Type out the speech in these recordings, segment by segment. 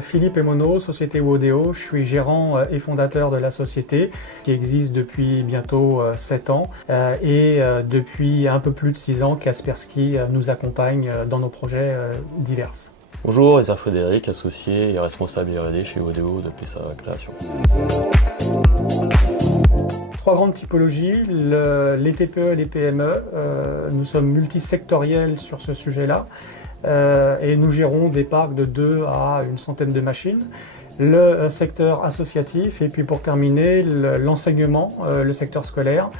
Philippe Emono, société Wodeo, je suis gérant et fondateur de la société qui existe depuis bientôt 7 ans et depuis un peu plus de 6 ans, Kaspersky nous accompagne dans nos projets divers. Bonjour, Isaac Frédéric, associé et responsable R&D chez Wodeo depuis sa création. 3 grandes typologies, les TPE et les PME. Nous sommes multisectoriels sur ce sujet-là et nous gérons des parcs de 2 à une centaine de machines. Le secteur associatif et puis pour terminer l'enseignement, le secteur scolaire,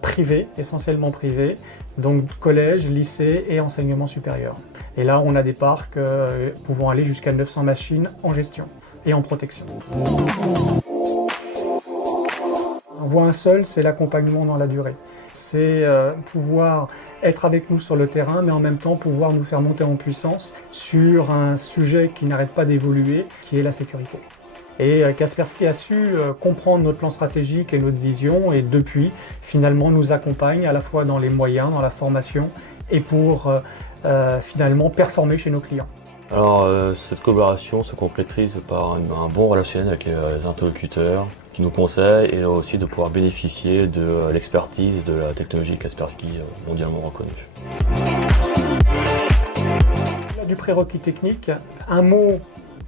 privé, essentiellement privé, donc collège, lycée et enseignement supérieur. Et là on a des parcs pouvant aller jusqu'à 900 machines en gestion et en protection. On voit un seul, c'est l'accompagnement dans la durée. C'est pouvoir être avec nous sur le terrain, mais en même temps pouvoir nous faire monter en puissance sur un sujet qui n'arrête pas d'évoluer, qui est la sécurité. Et Kaspersky a su comprendre notre plan stratégique et notre vision, et depuis, finalement, nous accompagne à la fois dans les moyens, dans la formation, et pour finalement performer chez nos clients. Alors, cette collaboration se concrétise par un bon relationnel avec les interlocuteurs qui nous conseillent et aussi de pouvoir bénéficier de l'expertise de la technologie Kaspersky mondialement reconnue. Du prérequis technique, un mot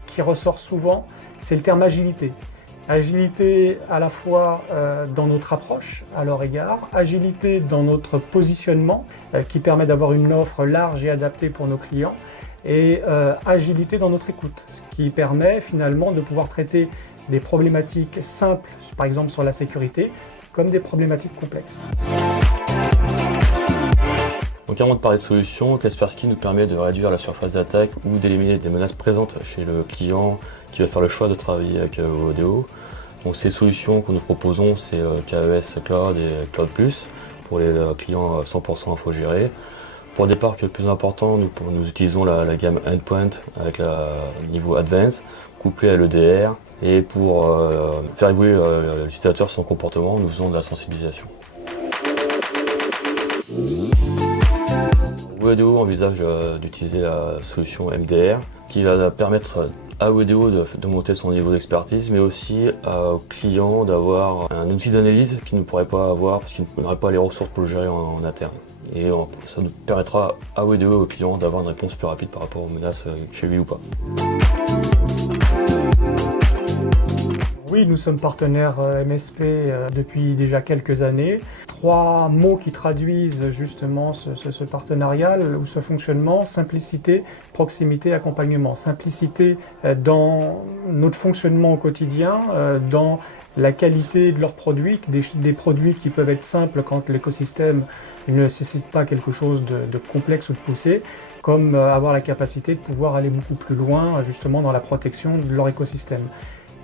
qui ressort souvent, c'est le terme agilité. Agilité à la fois dans notre approche à leur égard, agilité dans notre positionnement qui permet d'avoir une offre large et adaptée pour nos clients, et agilité dans notre écoute, ce qui permet finalement de pouvoir traiter des problématiques simples, par exemple sur la sécurité, comme des problématiques complexes. Donc avant de parler de solutions, Kaspersky nous permet de réduire la surface d'attaque ou d'éliminer des menaces présentes chez le client qui va faire le choix de travailler avec Wodeo. Donc ces solutions que nous proposons, c'est KES Cloud et Cloud Plus pour les clients 100% infogérés. Pour des parcs le plus important, nous utilisons la gamme Endpoint avec le niveau Advanced, couplé à l'EDR. Et pour faire évoluer l'utilisateur son comportement, nous faisons de la sensibilisation. Wodeo envisage d'utiliser la solution MDR qui va permettre à Wodeo de monter son niveau d'expertise, mais aussi aux clients d'avoir un outil d'analyse qu'ils ne pourraient pas avoir parce qu'ils n'auraient pas les ressources pour le gérer en interne. Et ça nous permettra à Wodeo et aux clients d'avoir une réponse plus rapide par rapport aux menaces chez lui ou pas. Oui, nous sommes partenaires MSP depuis déjà quelques années. 3 mots qui traduisent justement ce partenariat ou ce fonctionnement: simplicité, proximité, accompagnement. Simplicité dans notre fonctionnement au quotidien, dans la qualité de leurs produits, des produits qui peuvent être simples quand l'écosystème ne nécessite pas quelque chose de complexe ou de poussé, comme avoir la capacité de pouvoir aller beaucoup plus loin justement dans la protection de leur écosystème.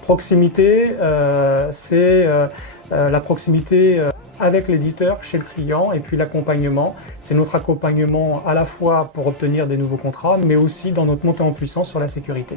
Proximité, c'est la proximité avec l'éditeur, chez le client, et puis l'accompagnement. C'est notre accompagnement à la fois pour obtenir des nouveaux contrats, mais aussi dans notre montée en puissance sur la sécurité.